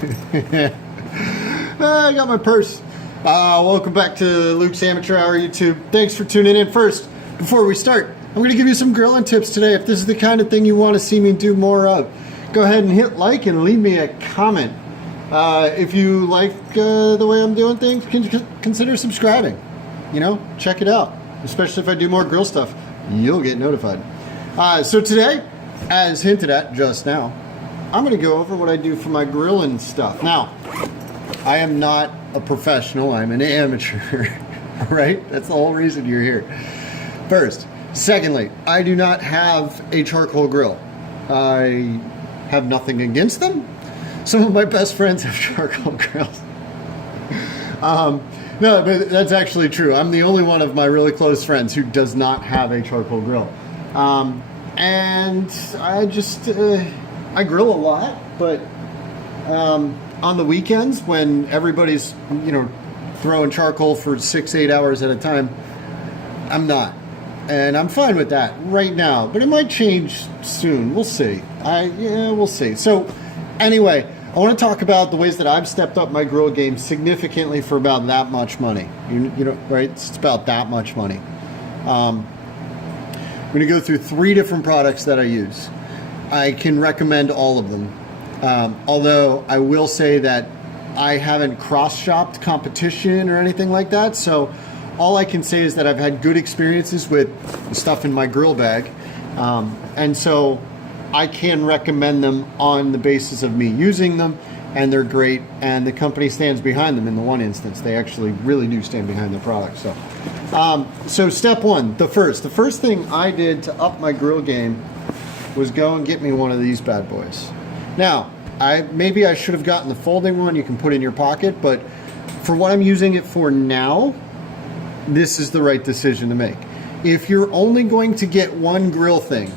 I got my purse. Welcome back to Luke's Amateur Hour YouTube. Thanks for tuning in. First, before we start, I'm going to give you some grilling tips today. If this is the kind of thing you want to see me do more of, go ahead and hit like and leave me a comment. If you like the way I'm doing things, consider subscribing. You know, check it out. Especially if I do more grill stuff, you'll get notified. So today, as hinted at just now, I'm going to go over what I do for my grilling stuff. Now, I am not a professional, I'm an amateur, right? That's the whole reason you're here. First. Secondly, I do not have a charcoal grill. I have nothing against them. Some of my best friends have charcoal grills. No, but that's actually true. I'm the only one of my really close friends who does not have a charcoal grill. And I just, I grill a lot, but on the weekends when everybody's, you know, throwing charcoal for 6-8 hours at a time, I'm not. And I'm fine with that right now, but it might change soon. We'll see. We'll see. So anyway, I want to talk about the ways that I've stepped up my grill game significantly for about that much money. You know, right? It's about that much money. I'm going to go through 3 different products that I use. I can recommend all of them. Although I will say that I haven't cross-shopped competition or anything like that. So all I can say is that I've had good experiences with stuff in my grill bag. And so I can recommend them on the basis of me using them, and they're great, and the company stands behind them in the one instance. They actually really do stand behind the product. So step one, the first thing I did to up my grill game was go and get me one of these bad boys. Now, maybe I should have gotten the folding one you can put in your pocket, but for what I'm using it for now, this is the right decision to make. If you're only going to get one grill thing,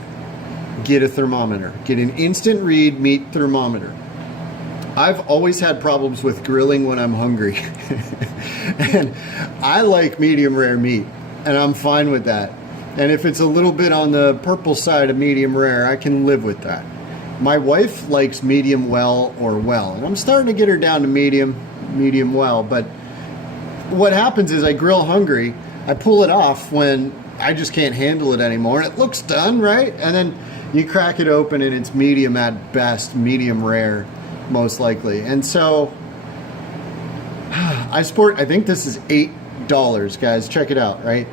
get a thermometer. Get an instant read meat thermometer. I've always had problems with grilling when I'm hungry. And I like medium rare meat, and I'm fine with that. And if it's a little bit on the purple side of medium rare, I can live with that. My wife likes medium well or well, and I'm starting to get her down to medium well, but what happens is I grill hungry, I pull it off when I just can't handle it anymore, and it looks done, right? And then you crack it open and it's medium at best, medium rare, most likely. And so I think this is $8, guys. Check it out, right?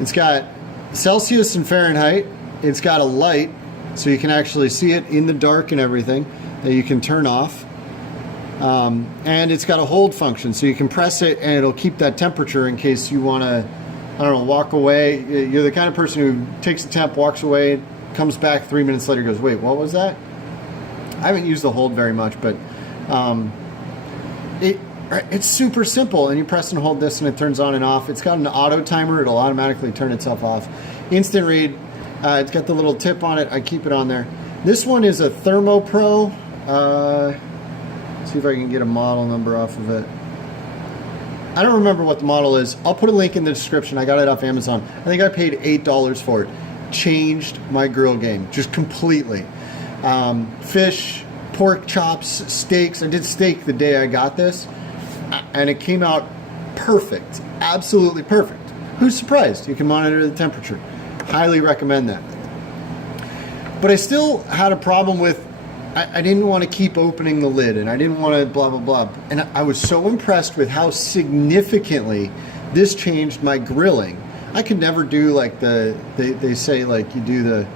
It's got Celsius and Fahrenheit. It's got a light, so you can actually see it in the dark and everything that you can turn off. And it's got a hold function, so you can press it and it'll keep that temperature in case you want to, I don't know, walk away. You're the kind of person who takes the temp, walks away, comes back 3 minutes later, goes, wait, what was that? I haven't used the hold very much, but it's super simple, and you press and hold this and it turns on and off. It's got an auto timer. It'll automatically turn itself off. Instant read. It's got the little tip on it. I keep it on there. This one is a Thermo Pro. See if I can get a model number off of it. I don't remember what the model is. I'll put a link in the description. I got it off Amazon. I think I paid $8 for it. Changed my grill game just completely. Fish, pork chops, steaks. I did steak the day I got this, and it came out perfect. Absolutely perfect. Who's surprised? You can monitor the temperature. Highly recommend that. But I still had a problem with, I didn't want to keep opening the lid, and I didn't want to blah, blah, blah. And I was so impressed with how significantly this changed my grilling. I could never do like they say like you do the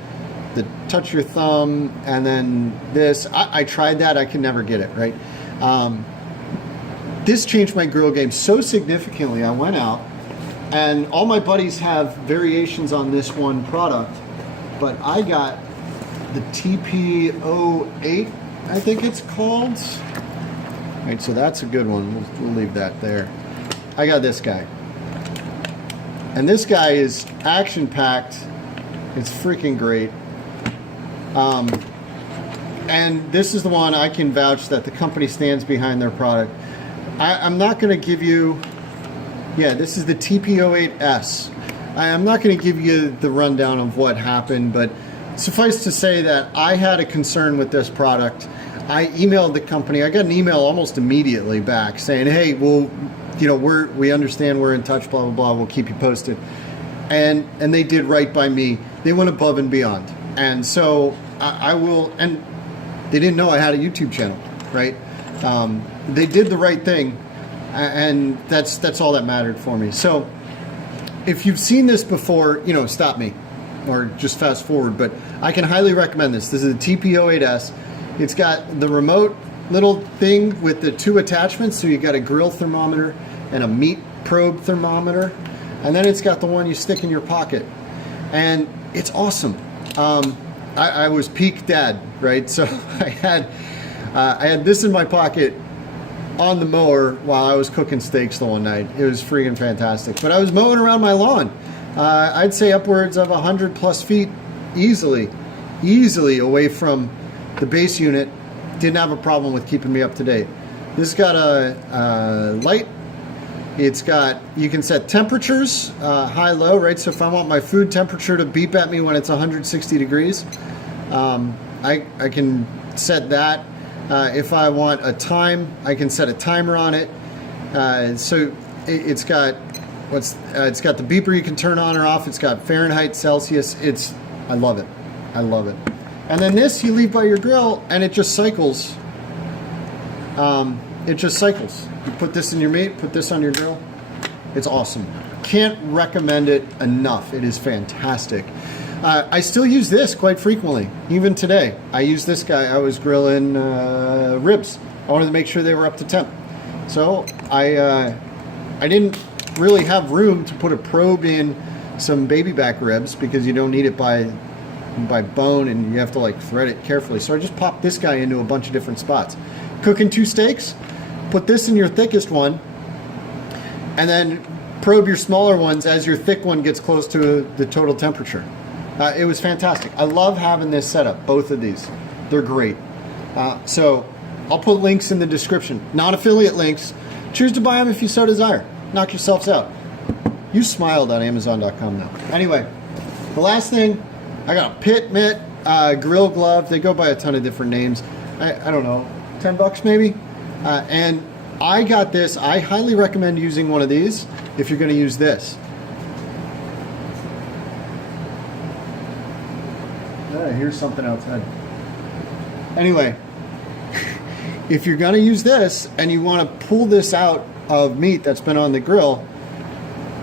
touch your thumb and then this. I tried that. I can never get it, right? This changed my grill game so significantly. I went out, and all my buddies have variations on this one product, but I got the TP08, I think it's called. Right, so that's a good one. We'll leave that there. I got this guy. And this guy is action-packed. It's freaking great. And this is the one I can vouch that the company stands behind their product. I'm not going to give you... Yeah, this is the TP08S. I'm not going to give you the rundown of what happened, but suffice to say that I had a concern with this product. I emailed the company. I got an email almost immediately back saying, hey, well, you know, we understand, we're in touch, blah, blah, blah. We'll keep you posted. And they did right by me. They went above and beyond. And so I will, and they didn't know I had a YouTube channel, right? They did the right thing, and that's all that mattered for me. So if you've seen this before, you know, stop me or just fast forward, but I can highly recommend this. This is a TP08S. It's got the remote little thing with the 2 attachments. So you got a grill thermometer and a meat probe thermometer. And then it's got the one you stick in your pocket. And it's awesome. I was peak dad, right? So I had this in my pocket on the mower while I was cooking steaks the one night. It was freaking fantastic. But I was mowing around my lawn. I'd say upwards of 100+ feet easily away from the base unit. Didn't have a problem with keeping me up to date. This has got a light. It's got, you can set temperatures, high, low, right? So if I want my food temperature to beep at me when it's 160 degrees, I can set that. If I want a time, I can set a timer on it. So it's got it's got the beeper you can turn on or off. It's got Fahrenheit, Celsius. I love it. I love it. And then this you leave by your grill and it just cycles. It just cycles. You put this in your meat, put this on your grill. It's awesome. Can't recommend it enough. It is fantastic. I still use this quite frequently. Even today, I use this guy. I was grilling ribs. I wanted to make sure they were up to temp. So I didn't really have room to put a probe in some baby back ribs because you don't need it by bone and you have to like thread it carefully. So I just popped this guy into a bunch of different spots. Cooking 2 steaks, put this in your thickest one and then probe your smaller ones as your thick one gets close to the total temperature. It was fantastic. I love having this setup, both of these. They're great. So I'll put links in the description. Non-affiliate links. Choose to buy them if you so desire. Knock yourselves out. You smiled on Amazon.com now. Anyway, the last thing, I got a Mitt grill glove. They go by a ton of different names. I don't know, $10 maybe? And I got this. I highly recommend using one of these if you're going to use this. Here's something outside. Anyway, if you're going to use this and you want to pull this out of meat that's been on the grill,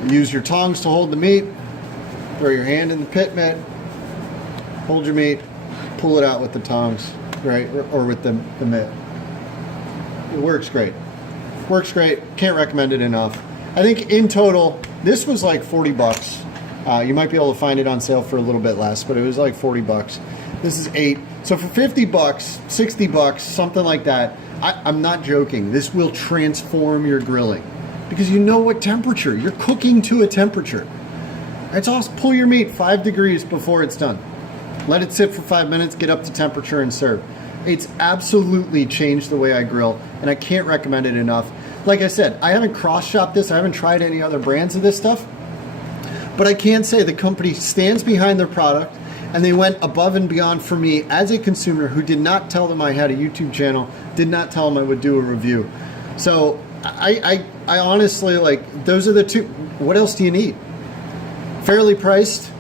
use your tongs to hold the meat, throw your hand in the Mitt, hold your meat, pull it out with the tongs, right, or with the Mitt. It works great. Works great. Can't recommend it enough. I think in total, this was like $40. You might be able to find it on sale for a little bit less, but it was like $40. This is 8. So for $50, $60, something like that, I'm not joking. This will transform your grilling because you know what temperature. You're cooking to a temperature. It's awesome. Pull your meat 5 degrees before it's done. Let it sit for 5 minutes, get up to temperature and serve. It's absolutely changed the way I grill and I can't recommend it enough. Like I said, I haven't cross-shopped this. I haven't tried any other brands of this stuff. But I can say the company stands behind their product and they went above and beyond for me as a consumer who did not tell them I had a YouTube channel, did not tell them I would do a review. So I honestly, like, those are the two. What else do you need? Fairly priced,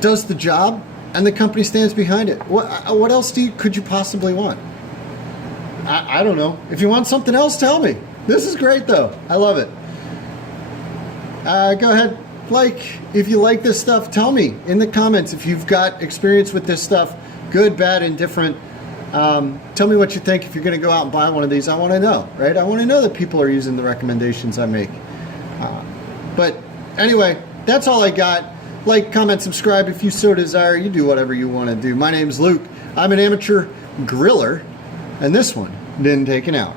does the job, and the company stands behind it. What else could you possibly want? I don't know. If you want something else, tell me. This is great though. I love it. Go ahead. If you like this stuff, tell me in the comments if you've got experience with this stuff, good, bad, indifferent. Tell me what you think if you're going to go out and buy one of these. I want to know, right? I want to know that people are using the recommendations I make. But anyway, that's all I got. Like, comment, subscribe if you so desire. You do whatever you want to do. My name's Luke. I'm an amateur griller, and this one didn't take an hour.